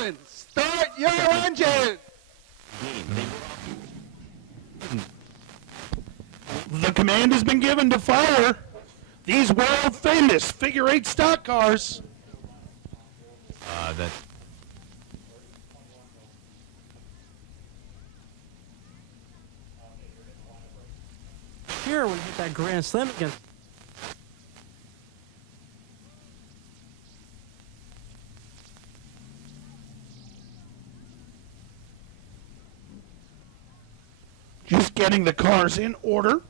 gentlemen, start your engine. The command has been given to fire these world-famous figure-8 stock cars. Here, when we hit that grand slam against. Just getting the cars in order.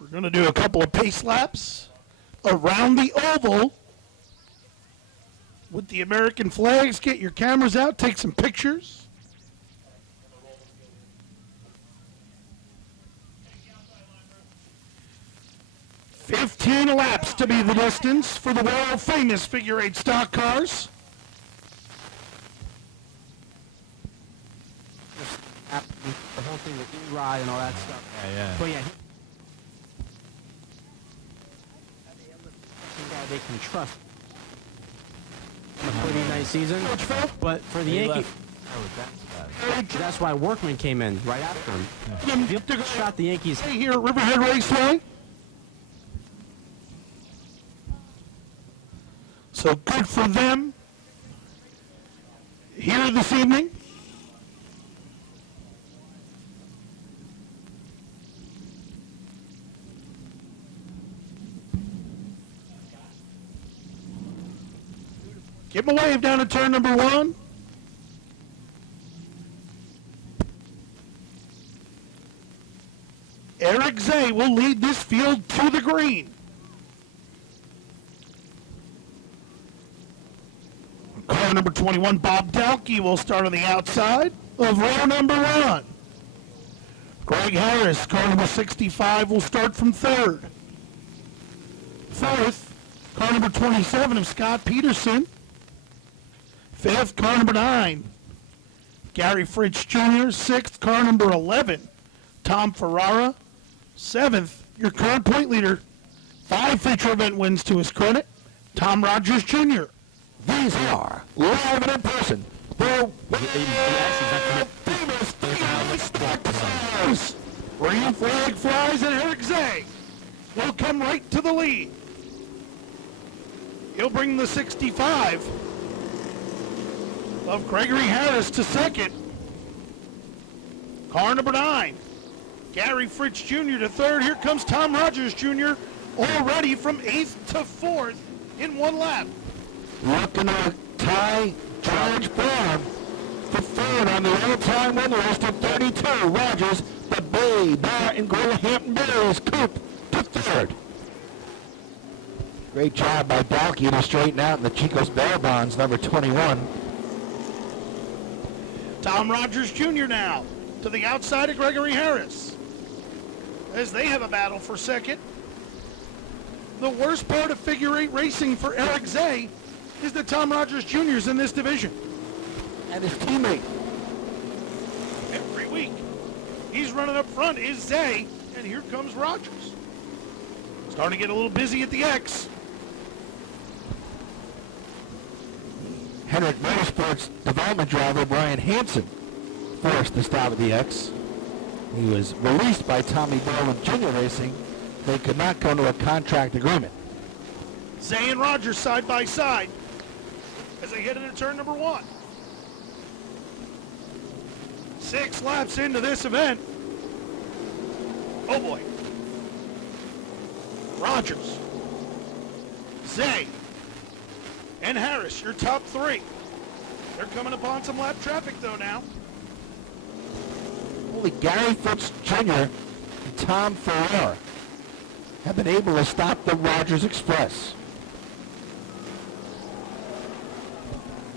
We're going to do a couple of pace laps around the oval with the American flags. Get your cameras out, take some pictures. "15 laps to be the distance for the world-famous figure-8 stock cars." The whole thing with E-Ride and all that stuff. Yeah. But yeah, guy they can trust. A pretty nice season. But for the Yankees, that's why Workman came in right after him. Shot the Yankees here at Riverhead Raceway. So good for them here this evening. Give him a wave down at turn number 1. Eric Zay will lead this field to the green. Car number 21, Bob Dalkey, will start on the outside of row number 1. Greg Harris, car number 65, will start from 3rd. 4th, car number 27 of Scott Peterson. 5th, car number 9, Gary Fritz Jr. 6th, car number 11, Tom Ferrara. 7th, your current point leader. 5 feature event wins to his credit, Tom Rogers Jr. These are, live and in person, the famous stars. Green flag flies and Eric Zay will come right to the lead. He'll bring the 65 of Gregory Harris to 2nd. Car number 9, Gary Fritz Jr. to 3rd. Here comes Tom Rogers Jr. already from 8th to 4th in 1 lap. looking to tie George Brown for 3rd on the all-time win list at 32. Rogers, the Bay, Bar, and Grill Hampton Bears Coupe to 3rd. Great job by Dalkey to straighten out in the Chico's Bear Bonds, number 21. Tom Rogers Jr. now to the outside of Gregory Harris as they have a battle for 2nd. The worst part of figure 8 racing for Eric Zay is that Tom Rogers Jr. is in this division. And his teammate. Every week, he's running up front is Zay, and here comes Rogers. Starting to get a little busy at the X. Henrik Motorsports development driver Brian Hansen forced the stop at the X. He was released by Tommy Boland Jr. Racing. They could not come to a contract agreement. Zay and Rogers side by side as they head into turn number 1. 6 laps into this event. Oh boy. Rogers, Zay, and Harris, your top 3. They're coming upon some lap traffic though now. Only Gary Fritz Jr. and Tom Ferrer have been able to stop the Rogers Express.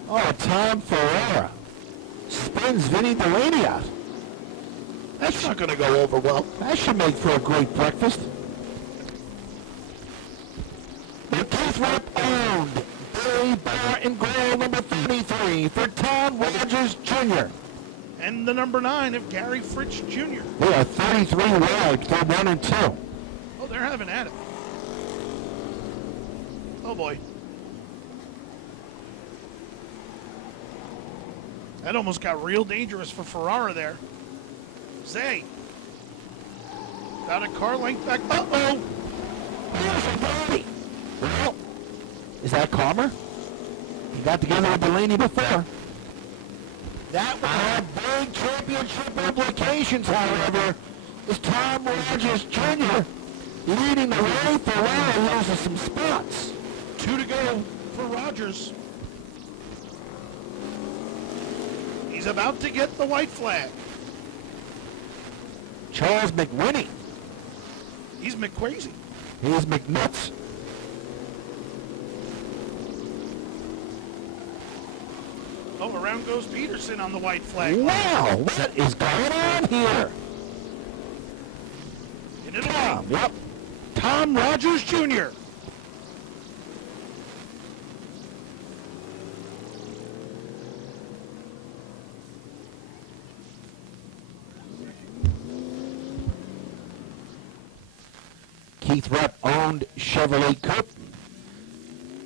Oh, Tom Ferrer spins Vinny Delaney out. That's not going to go over well. That should make for a great breakfast. The 10th lap owned Barry Bar and Grill number 33 for Tom Rogers Jr. And the number 9 of Gary Fritz Jr. They are 33 wide for 1 and 2. Oh, they're having at it. Oh boy. That almost got real dangerous for Ferrara there. Zay. Got a car length back. Uh-oh. Well, is that calmer? He got together with Delaney before. That will have big championship implications, however, as Tom Rogers Jr. leading the way. Ferrara loses some spots. 2 to go for Rogers. He's about to get the white flag. Charles McWhinney. He's McCrazy. He's McNuts. Oh, around goes Peterson on the white flag. Wow, what is going on here? Into the Tom, lane. yep. Tom Rogers Jr. Keith Rep owned Chevrolet Coupe.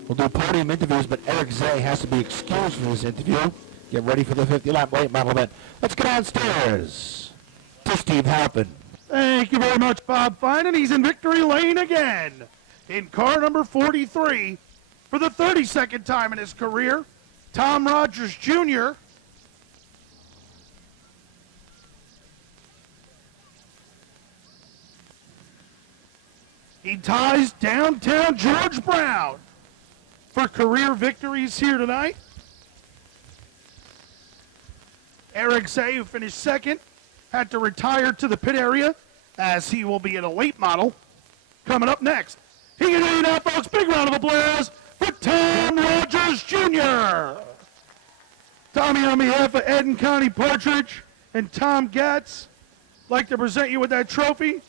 We'll do podium interviews, but Eric Zay has to be excused from this interview. Get ready for the 50-lap late model event. Let's get downstairs to Steve Halpin. Thank you very much, Bob Finan. He's in victory lane again in car number 43 for the 32nd time in his career. Tom Rogers Jr. He ties downtown George Brown for career victories here tonight. Eric Zay, who finished second, had to retire to the pit area as he will be in a late model. Coming up next, he can do now, folks. Big round of applause for Tom Rogers Jr. Tommy, on behalf of Ed and Connie Partridge and Tom Gatz, like to present you with that trophy.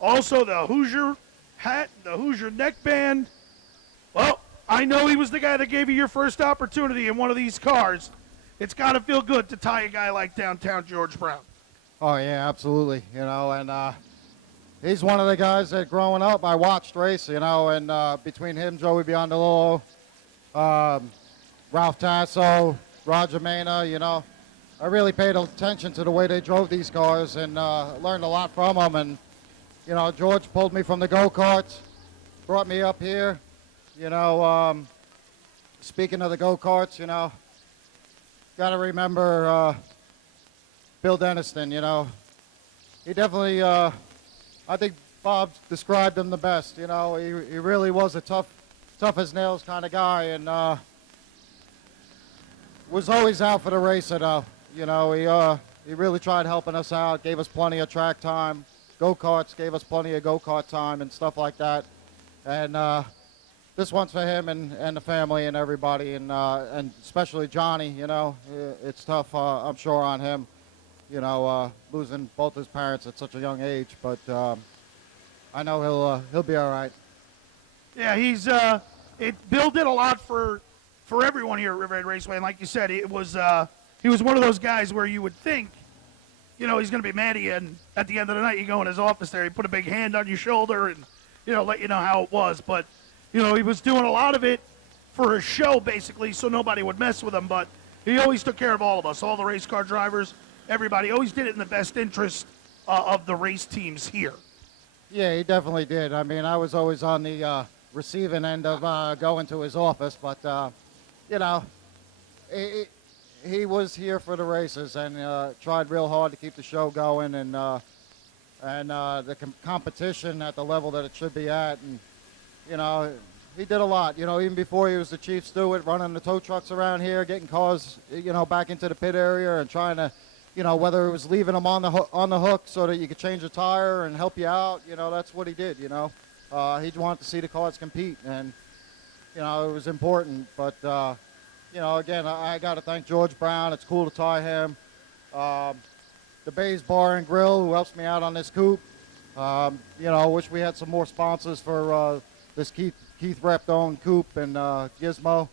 Also, the Hoosier hat, the Hoosier neckband. Well, I know he was the guy that gave you your first opportunity in one of these cars. It's got to feel good to tie a guy like downtown George Brown. Oh, yeah, absolutely. You know, and he's one of the guys that growing up I watched race, you know, and between him, Joey Biondolo, Ralph Tasso, Roger Mena, you know, I really paid attention to the way they drove these cars and learned a lot from them. And, you know, George pulled me from the go-karts, brought me up here. You know, speaking of the go-karts, you know, got to remember Bill Denniston, you know. He definitely, I think Bob described him the best, you know. He really was a tough as nails kind of guy, and was always out for the racer, though. You know, he really tried helping us out, gave us plenty of track time. Go-karts gave us plenty of go-kart time and stuff like that. And this one's for him and the family and everybody, and especially Johnny, you know. It's tough, I'm sure, on him, you know, losing both his parents at such a young age. But I know he'll be all right. Yeah, Bill did a lot for everyone here at Riverhead Raceway, and like you said, he was one of those guys where you would think, you know, he's going to be mad at you, and at the end of the night, you go in his office there, he put a big hand on your shoulder and, you know, let you know how it was. But, you know, he was doing a lot of it for a show, basically, so nobody would mess with him. But he always took care of all of us, all the race car drivers, everybody. Always did it in the best interest of the race teams here. Yeah, he definitely did. I mean, I was always on the receiving end of going to his office, but, you know, he was here for the races and tried real hard to keep the show going and the competition at the level that it should be at. And, you know, he did a lot. You know, even before he was the chief steward, running the tow trucks around here, getting cars, you know, back into the pit area and trying to, you know, whether it was leaving them on the hook so that you could change a tire and help you out, you know, that's what he did, you know. He wanted to see the cars compete, and, you know, it was important. But, you know, again, I got to thank George Brown. It's cool to tie him. The Bays Bar and Grill, who helps me out on this coupe. You know, wish we had some more sponsors for this Keith Rep-owned coupe, and Gizmo,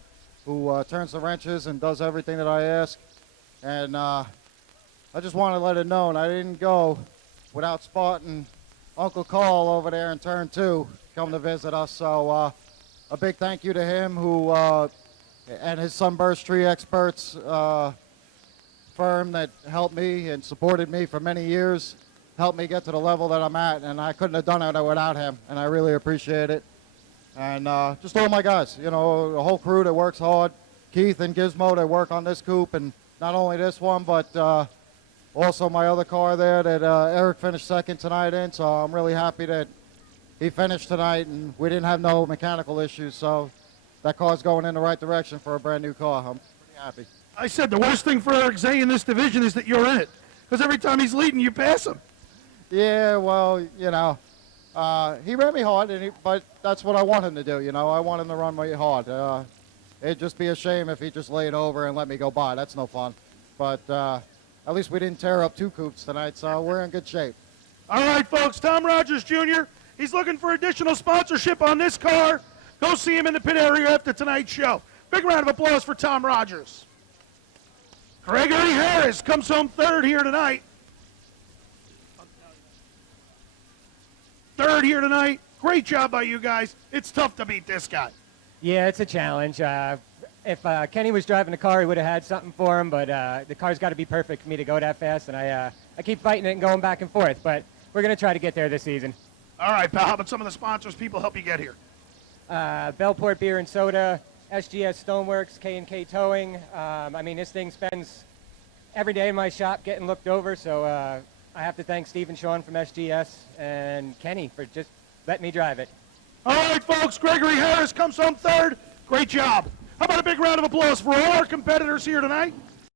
who turns the wrenches and does everything that I ask. And I just want to let it known I didn't go without spotting Uncle Carl over there in turn 2 come to visit us. So a big thank you to him, who and his Sunburst Tree experts, firm that helped me and supported me for many years, helped me get to the level that I'm at, and I couldn't have done it without him, and I really appreciate it. And just all my guys, you know, the whole crew that works hard, Keith and Gizmo that work on this coupe, and not only this one, but also my other car there that Eric finished second tonight in, so I'm really happy that he finished tonight and we didn't have no mechanical issues, so that car's going in the right direction for a brand new car. I'm pretty happy. I said the worst thing for Eric Zay in this division is that you're in it. Because every time he's leading, you pass him. Yeah, well, you know, he ran me hard, but that's what I want him to do, you know. I want him to run me hard. It'd just be a shame if he just laid over and let me go by. That's no fun. But at least we didn't tear up two coupes tonight, so we're in good shape. All right, folks, Tom Rogers Jr., he's looking for additional sponsorship on this car. Go see him in the pit area after tonight's show. Big round of applause for Tom Rogers. Gregory Harris comes home third here tonight. Third here tonight. Great job by you guys. It's tough to beat this guy. Yeah, it's a challenge. If Kenny was driving the car, he would have had something for him, but the car's got to be perfect for me to go that fast, and I keep fighting it and going back and forth, but we're going to try to get there this season. All right, pal, how about some of the sponsors people help you get here? Bellport Beer and Soda, SGS Stoneworks, K&K Towing. I mean, this thing spends every day in my shop getting looked over, so I have to thank Steve and Sean from SGS and Kenny for just letting me drive it. All right, folks, Gregory Harris comes home third. Great job. How about a big round of applause for all our competitors here tonight?